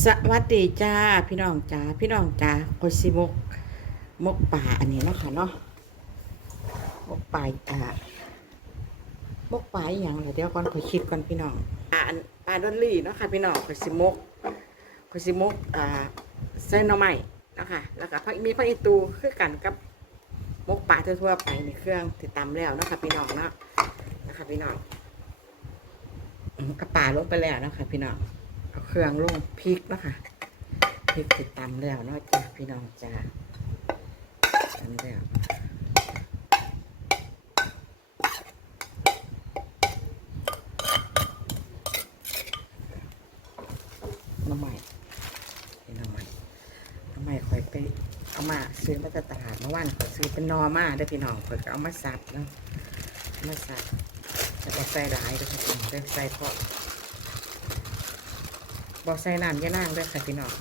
สวัสดีจ้าพี่น้องจ้าพี่น้องจ้าโคซิมกมกป่าอันนี้เนาะค่ะเนาะมกป่าอ่ามกป่าอย่างไรเดี๋ยวก่อนขอคิดก่อนพี่น้องอ่าปลาดอลลี่เนาะค่ะพี่น้องโคซิมกโคซิมกอ่าเส้นน่อไม้เนาะค่ะแล้วก็ผักมีผักอีตูคือกันกับมกป่าทั่วๆไปในเครื่องติดตามแล้วเนาะค่ะพี่น้องเนาะนะคะพี่น้องกระป่าลงไปแล้วเนาะค่ะพี่น้อง เอาเครื่องลงพริกเนาะคะพริกติดตำแล้วเนาะจ้ะพี่น้องจ้าตำแล้วน้ำใหม่นน้ำใหม่น้ำใหม่คอยไปเอามาซื้อมาจากตลาดเมื่อวานขอยซื้อเป็นนอมาได้พี่น้องขอยก็เอามาสับเนาะมาสับจะบอกใส่หลายเด้อพี่เด้อใส่พอ บอกใส่น้ำยะนางด้วยค่ะพี่น้อง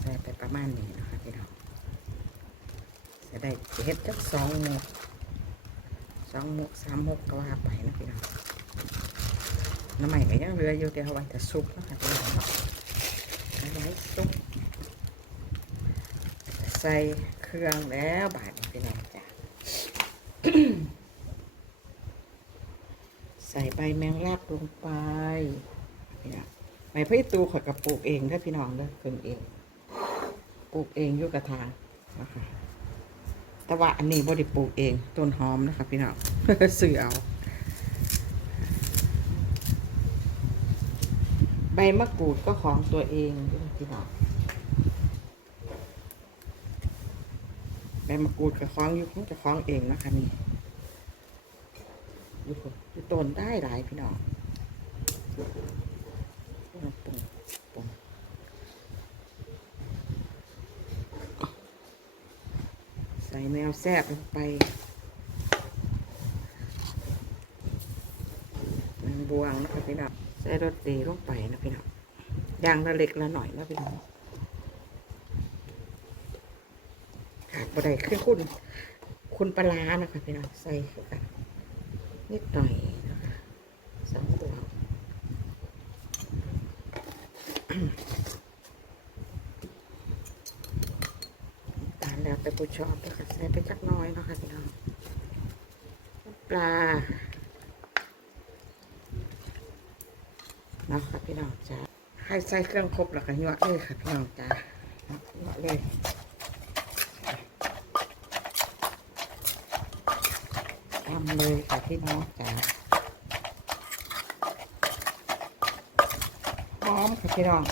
ใส่ไปประมาณนี้นะคะพี่น้องจะได้เฮ็ดจักสองหมกสองหมกสามหมกก็ว่าไปนะพี่น้องน้ำใหม่ก็ยังเหลืออยู่แต่เอาไว้แต่ซุปนะคะพี่น้องเนาะเอาไว้ซุปใส่เครื่องแล้วบาดนี้พี่น้องจ้ะใส่ใบแมงลักลงไปพี่น้อ งใบพริกตูขอยกับปลูกเองได้พี่น้องเด้อขึ้นเอง ปลูกเองอยู่กระถางนะคะแต่ว่าอันนี้บ่ได้ปลูกเองต้นหอมนะคะพี่น้องซื้อเอา ใบมะกรูดก็ของตัวเองพี่น้องใบมะกรูดกับของอยู่ของจะของเองนะคะนี่อยู่พุ่นอยู่ต้นได้หลายพี่น้อง ปุ่มปุ่มปุ่มใส่แมวแซบลงไปมันบวงนะครับพี่น้องใส่รสดีลงไปนะพี่น้องย่างละเล็กละหน่อยนะพี่น้องขาดบะไดขึ้นคุณ คุณปลาร้านะคะพี่น้องใส่เข้ากันนิดหน่อยนะคะสอง ตัวตาแล้วแต่ผู้ชอบนะคะใส่ไปจักน้อยเนาะคะพี่น้องปลาเนาะค่ะพี่น้องจ้าให้ใส่เครื่องครบแล้วก็ยั่วเลยค่ะพี่น้องจ้ายั่วเลยทำเลยค่ะพี่น้องจ้า อมค่ะพี่น้อง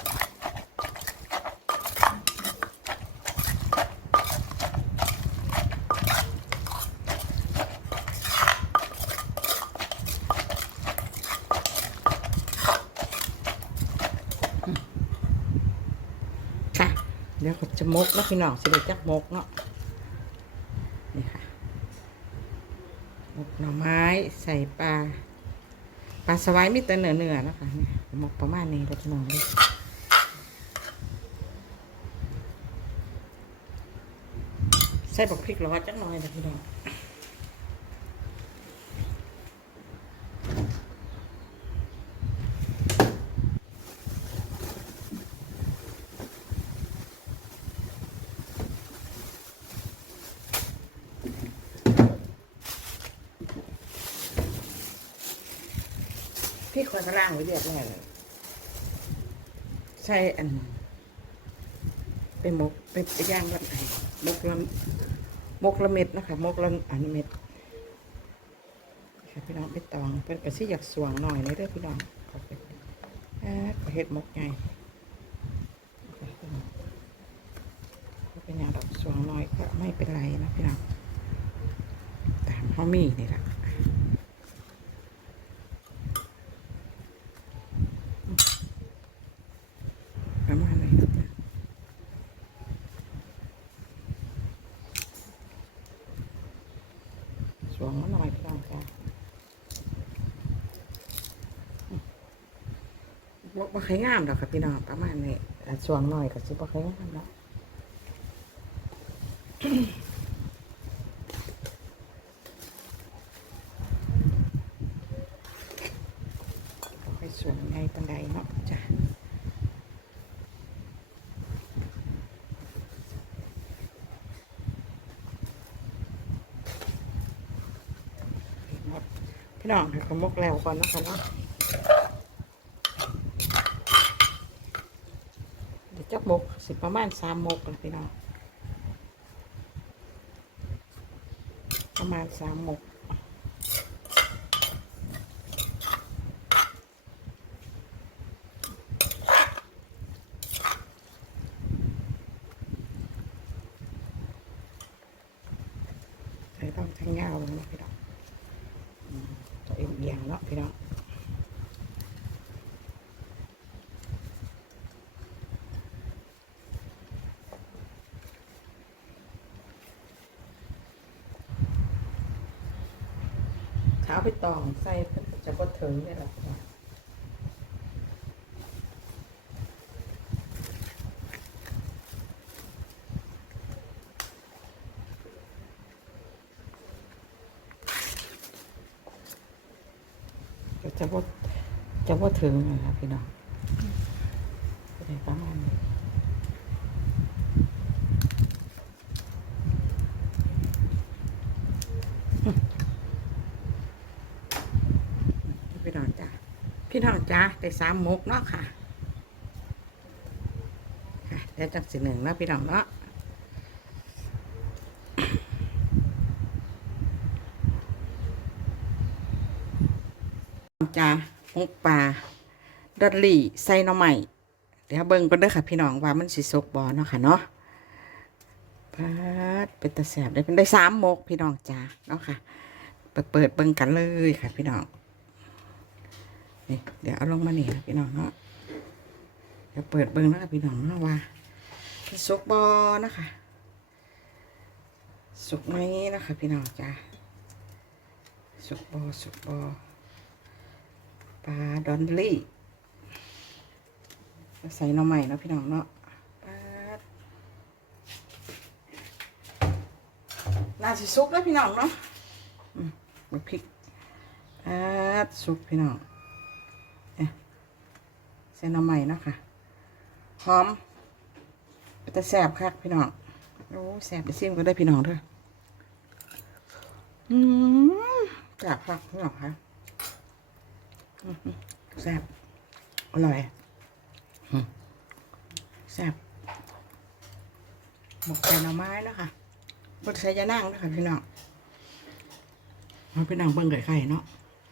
ค่ะเดี๋ยวก็จะมกแล้วพี่น้องสิได้จักมกเนาะนี่ค่ะมกหน่อไม้ใส่ปลา ปลาสวายมีแต่เนื้อเนื้อๆนะคะนี่มกประมาณนี้แล้วพี่น้องดูใส่บักพริกรอจักหน่อยนะพี่น้อง พี่คนล่างไว้เรียบร้อยเลยใช่อันเป็นมกเป็นไปย่างวันไหนมกละมกละเม็ดนะคะมกละอันเม็ดค่ะพี่น้องไปตองเป็นกระซี่อยากสวงหน่อยเลยเด้อพี่น้องขอบคุณอ่าก็เห็ดมกไงเป็นอย่างดอกสวงหน่อยก็ไม่เป็นไรนะพี่น้องตามเขามีนี่แหละมาณนี้ครับส วงมาหน่อยพี่น้องจ้าบ่บ่เคยงามดอกครับพี่น้องประมาณนี้อ่วงหน่อยก็สิบ่เคยงามดอกบ่ค่อยสวงไงปานใดเนาะจ้ะ พี่น้องให้เขามกแล้วก่อนนะคะเนาะเดี๋ยวจะมกสิประมาณสามมกเลยพี่น้องประมาณสามมก ใส่ต้องทั้งยาวเลยนะพี่น้องอืม ตัวเอ็มเอียงเนาะพี่น้องขาไปตองใส่จะก็จะบ่ถึงเนี่ยแหละ จะบ่าจะบ่าถึงนะครับพี่น้องไประมาณนี้พี่น้องจ้าพี่น้องจ้าได้สามมกเนาะค่ะ ค่ะเดี๋ยวจักสิหนึ่งเนาะพี่น้องเนาะ จ้าหกปลาดอลลี่ใส่น่อใหม่เดี๋ยวเบิ่งกันเด้อค่ะพี่น้องว่ามันสิสกบอเนาะค่ะเนาะพัดเป็นตะแสบได้เป็นได้สามโมกพี่น้องจ้าเนาะค่ะเปิดเปิดเบิ่งกันเลยค่ะพี่น้องนี่เดี๋ยวเอาลงมานี่ค่ะพี่น้องเนาะเดี๋ยวเปิดเบิ่งนะคะพี่น้องเนาะว่าสิสกบอนะคะสุกไหมนะคะพี่น้องจ้าสุกบอสุกบอ ปลาดอนลี่ใส่น่อใหม่เนาะพี่น้องเนาะปลาน่าสิซุกแล้วพี่น้องเนาะมบักพริกปลาดซุกพี่น้องเอใส่น่อใหม่เนาะค่ะ หอมแต่แสบคักพี่น้องโอ้แสบไปซิมก็ได้พี่น้องเด้ออืมแสบคักพี่น้องค่ะ แซ่บอร่อยอืมแซ่บหมกไก่หน่อไม้แล้วค่ะบดใส่ยานั่งแล้วค่ะพี่น้องเอาพี่น้องเบิ่งไก่ไข่เนาะ